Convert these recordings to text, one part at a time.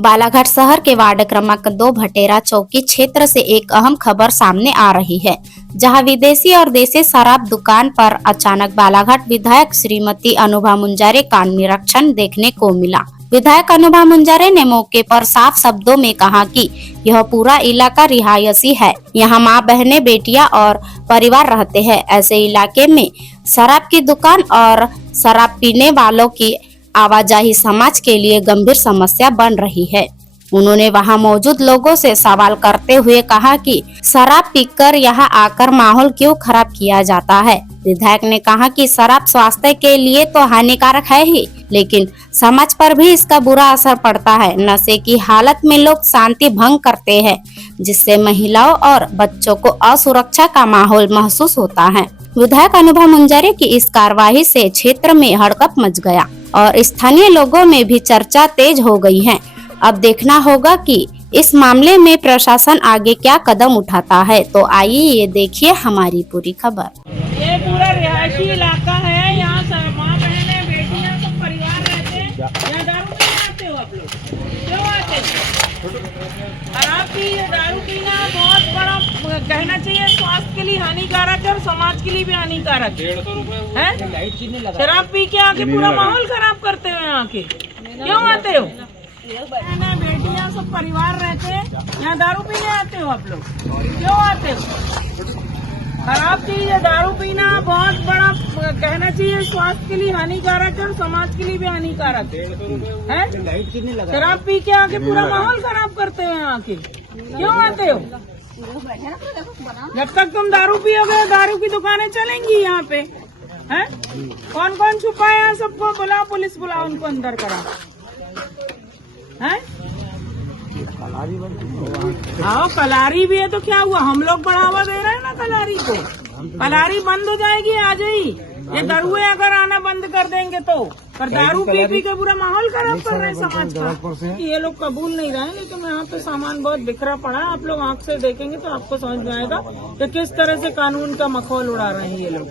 बालाघाट शहर के वार्ड क्रमांक 2 भटेरा चौकी क्षेत्र से एक अहम खबर सामने आ रही है, जहां विदेशी और देसी शराब दुकान पर अचानक बालाघाट विधायक श्रीमती अनुभा मुंजारे का निरीक्षण देखने को मिला। विधायक अनुभा मुंजारे ने मौके पर साफ शब्दों में कहा कि यह पूरा इलाका रिहायशी है। यहाँ माँ, बहनें, बेटियां और परिवार रहते हैं। ऐसे इलाके में शराब की दुकान और शराब पीने वालों की आवाजाही समाज के लिए गंभीर समस्या बन रही है। उन्होंने वहां मौजूद लोगों से सवाल करते हुए कहा कि शराब पीकर यहां आकर माहौल क्यों खराब किया जाता है। विधायक ने कहा कि शराब स्वास्थ्य के लिए तो हानिकारक है ही, लेकिन समाज पर भी इसका बुरा असर पड़ता है। नशे की हालत में लोग शांति भंग करते हैं, जिससे महिलाओं और बच्चों को असुरक्षा का माहौल महसूस होता है। विधायक अनुभा मुंजारे की इस कार्रवाई से क्षेत्र में हड़कंप मच गया और स्थानीय लोगों में भी चर्चा तेज हो गई है। अब देखना होगा कि इस मामले में प्रशासन आगे क्या कदम उठाता है। तो आइए ये देखिए हमारी पूरी खबर। ये पूरा रिहायशी इलाका है। यहाँ सब माँ, बहनें, बेटियाँ, सब परिवार रहते हैं। यहाँ दारू पीने आते हो आप लोग? क्यों आते हो? शराब की दारू पीना बहुत बड़ा कहना चाहिए, स्वास्थ्य के लिए हानिकारक है और समाज के लिए भी हानिकारक है। शराब पी के आके पूरा माहौल खराब करते हो। यहाँ के क्यों आते हो? बहनें, बेटियाँ, सब परिवार रहते हैं। यहाँ दारू पीने आते हो आप लोग? क्यों आते हो? खराब चीज है दारू पीना, बहुत बड़ा कहना चाहिए, स्वास्थ्य के लिए हानिकारक है और समाज के लिए भी हानिकारक है। शराब पी के आके पूरा माहौल खराब करते हो। यहाँ के क्यों आते हो? जब तक तुम दारू पियोगे दारू की दुकानें चलेंगी यहाँ पे। हैं? कौन कौन छुपा है यहाँ? सबको बुलाओ, पुलिस बुलाओ, उनको अंदर करा। हैं? हाँ, कलारी भी है तो क्या हुआ? हम लोग बढ़ावा दे रहे हैं ना कलारी को। कलारी बंद हो जाएगी आ जाई। ये दरुए अगर आना बंद कर देंगे तो, पर दारू पी पी के पूरा माहौल खराब कर रहे हैं समाज का। ये लोग कबूल नहीं रहे, लेकिन यहाँ पे सामान बहुत बिखरा पड़ा है। आप लोग आंख से देखेंगे तो आपको समझ में आएगा कि किस तरह से कानून का मखौल उड़ा रहे हैं ये लोग।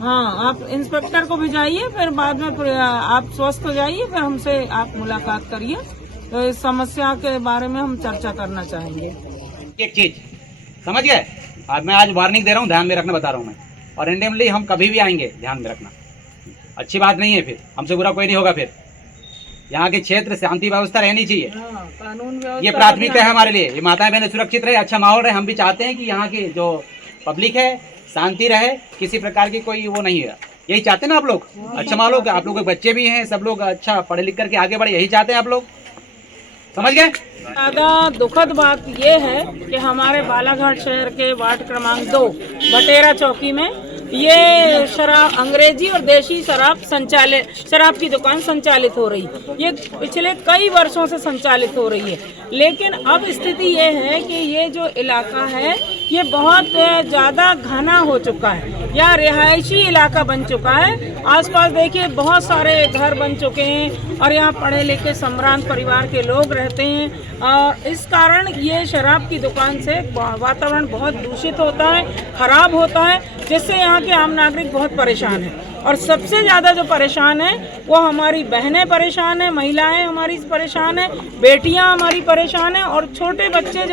हाँ, आप इंस्पेक्टर को भिजाइए, फिर बाद में आप स्वस्थ हो जाइए, फिर हमसे आप मुलाकात करिए। तो इस समस्या के बारे में हम चर्चा करना चाहेंगे। एक चीज समझ गए? मैं आज वार्निंग दे रहा हूँ, ध्यान में रखना बता रहा हूँ मैं। और रेंडमली हम कभी भी आएंगे, ध्यान में रखना। अच्छी बात नहीं है, फिर हमसे बुरा कोई नहीं होगा। फिर यहाँ के क्षेत्र शांति व्यवस्था रहनी चाहिए। कानून व्यवस्था ये प्राथमिकता है हमारे लिए। ये माताएं बहनें सुरक्षित रहे, अच्छा माहौल रहे। हम भी चाहते हैं कि यहाँ की जो पब्लिक है शांति रहे, किसी प्रकार की कोई वो नहीं है। यही चाहते हैं ना आप लोग? अच्छा माहौल हो। आप लोग के बच्चे भी हैं, सब लोग अच्छा पढ़े लिख करके आगे बढ़े, यही चाहते हैं आप लोग। समझ गए? ज़्यादा दुखद बात ये है कि हमारे बालाघाट शहर के वार्ड क्रमांक 2 भटेरा चौकी में ये शराब, अंग्रेजी और देशी शराब की दुकान संचालित हो रही है। ये पिछले कई वर्षों से संचालित हो रही है, लेकिन अब स्थिति ये है कि ये जो इलाका है ये बहुत ज़्यादा घना हो चुका है। यहाँ रिहायशी इलाका बन चुका है। आसपास देखिए बहुत सारे घर बन चुके हैं और यहाँ पढ़े लिखे सम्भ्रांत परिवार के लोग रहते हैं। और इस कारण ये शराब की दुकान से वातावरण बहुत दूषित होता है, खराब होता है, जिससे यहाँ के आम नागरिक बहुत परेशान हैं। और सबसे ज़्यादा जो परेशान है वो हमारी बहनें परेशान हैं, महिलाएं हमारी परेशान हैं, बेटियां हमारी परेशान हैं और छोटे बच्चे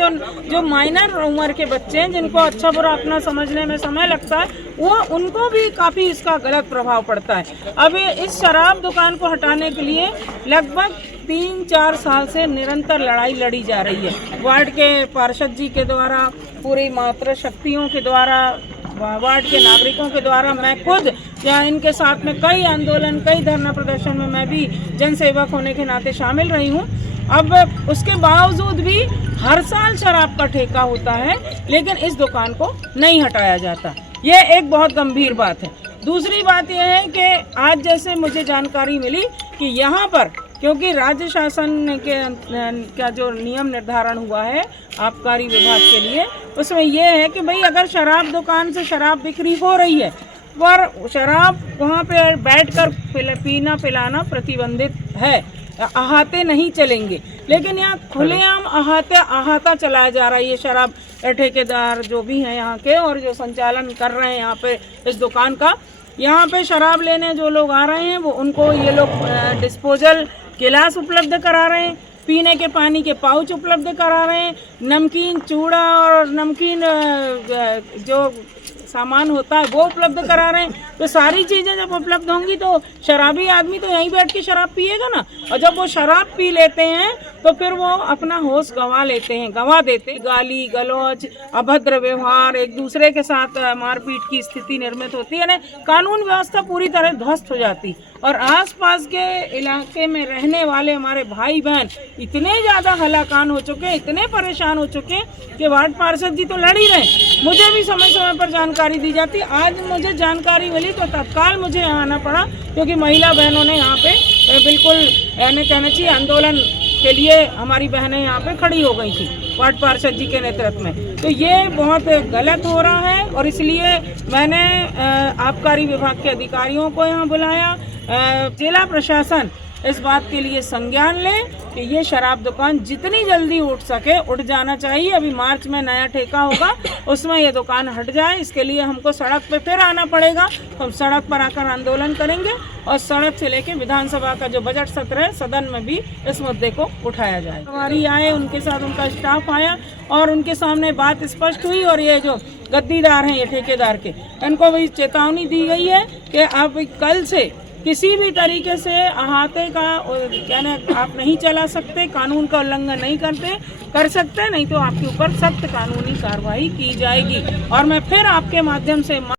जो माइनर उम्र के बच्चे हैं, जिनको अच्छा बुरा अपना समझने में समय लगता है, वो उनको भी काफ़ी इसका गलत प्रभाव पड़ता है। अब इस शराब दुकान को हटाने के लिए लगभग 3-4 साल से निरंतर लड़ाई लड़ी जा रही है। वार्ड के पार्षद जी के द्वारा, पूरी मातृ शक्तियों के द्वारा, वार्ड के नागरिकों के द्वारा, मैं खुद यहाँ इनके साथ में कई आंदोलन, कई धरना प्रदर्शन में मैं भी जनसेवक होने के नाते शामिल रही हूँ। अब उसके बावजूद भी हर साल शराब का ठेका होता है, लेकिन इस दुकान को नहीं हटाया जाता। ये एक बहुत गंभीर बात है। दूसरी बात यह है कि आज जैसे मुझे जानकारी मिली कि यहाँ पर, क्योंकि राज्य शासन के का जो नियम निर्धारण हुआ है आबकारी विभाग के लिए, उसमें यह है कि भाई अगर शराब दुकान से शराब बिक्री हो रही है, पर शराब वहाँ पे बैठकर पीना पिलाना प्रतिबंधित है, अहाते नहीं चलेंगे। लेकिन यहाँ खुलेआम अहाता चलाया जा रहा है। ये शराब ठेकेदार जो भी हैं यहाँ के और जो संचालन कर रहे हैं यहाँ पे इस दुकान का, यहाँ पे शराब लेने जो लोग आ रहे हैं वो उनको ये लोग डिस्पोजल गिलास उपलब्ध करा रहे हैं, पीने के पानी के पाउच उपलब्ध करा रहे हैं, नमकीन चूड़ा और नमकीन जो सामान होता है वो उपलब्ध करा रहे हैं। तो सारी चीज़ें जब उपलब्ध होंगी तो शराबी आदमी तो यहीं बैठ के शराब पिएगा ना, और जब वो शराब पी लेते हैं तो फिर वो अपना होश गंवा लेते हैं, गंवा देते। गाली गलौज, अभद्र व्यवहार, एक दूसरे के साथ मारपीट की स्थिति निर्मित होती है, यानी कानून व्यवस्था पूरी तरह ध्वस्त हो जाती। और आसपास के इलाके में रहने वाले हमारे भाई बहन इतने ज़्यादा हलाकान हो चुके हैं, इतने परेशान हो चुके हैं कि वार्ड पार्षद जी तो लड़ ही रहे, मुझे भी समय समय पर जानकारी दी जाती। आज मुझे जानकारी मिली तो तत्काल मुझे यहाँ आना पड़ा, क्योंकि महिला बहनों ने यहाँ पे बिल्कुल यानी कहना चाहिए आंदोलन के लिए हमारी बहनें यहाँ पे खड़ी हो गई थी वार्ड पार्षद जी के नेतृत्व में। तो ये बहुत गलत हो रहा है और इसलिए मैंने आबकारी विभाग के अधिकारियों को यहाँ बुलाया। जिला प्रशासन इस बात के लिए संज्ञान ले कि ये शराब दुकान जितनी जल्दी उठ सके उठ जाना चाहिए। अभी मार्च में नया ठेका होगा, उसमें ये दुकान हट जाए, इसके लिए हमको सड़क पे फिर आना पड़ेगा। तो हम सड़क पर आकर आंदोलन करेंगे और सड़क से लेके विधानसभा का जो बजट सत्र है सदन में भी इस मुद्दे को उठाया जाए। हमारी आए, उनके साथ उनका स्टाफ आया और उनके सामने बात स्पष्ट हुई। और ये जो गद्दीदार हैं ये ठेकेदार के, इनको भी चेतावनी दी गई है कि आप कल से किसी भी तरीके से अहाते का कहना आप नहीं चला सकते, कानून का उल्लंघन नहीं कर सकते, नहीं तो आपके ऊपर सख्त कानूनी कार्रवाई की जाएगी। और मैं फिर आपके माध्यम से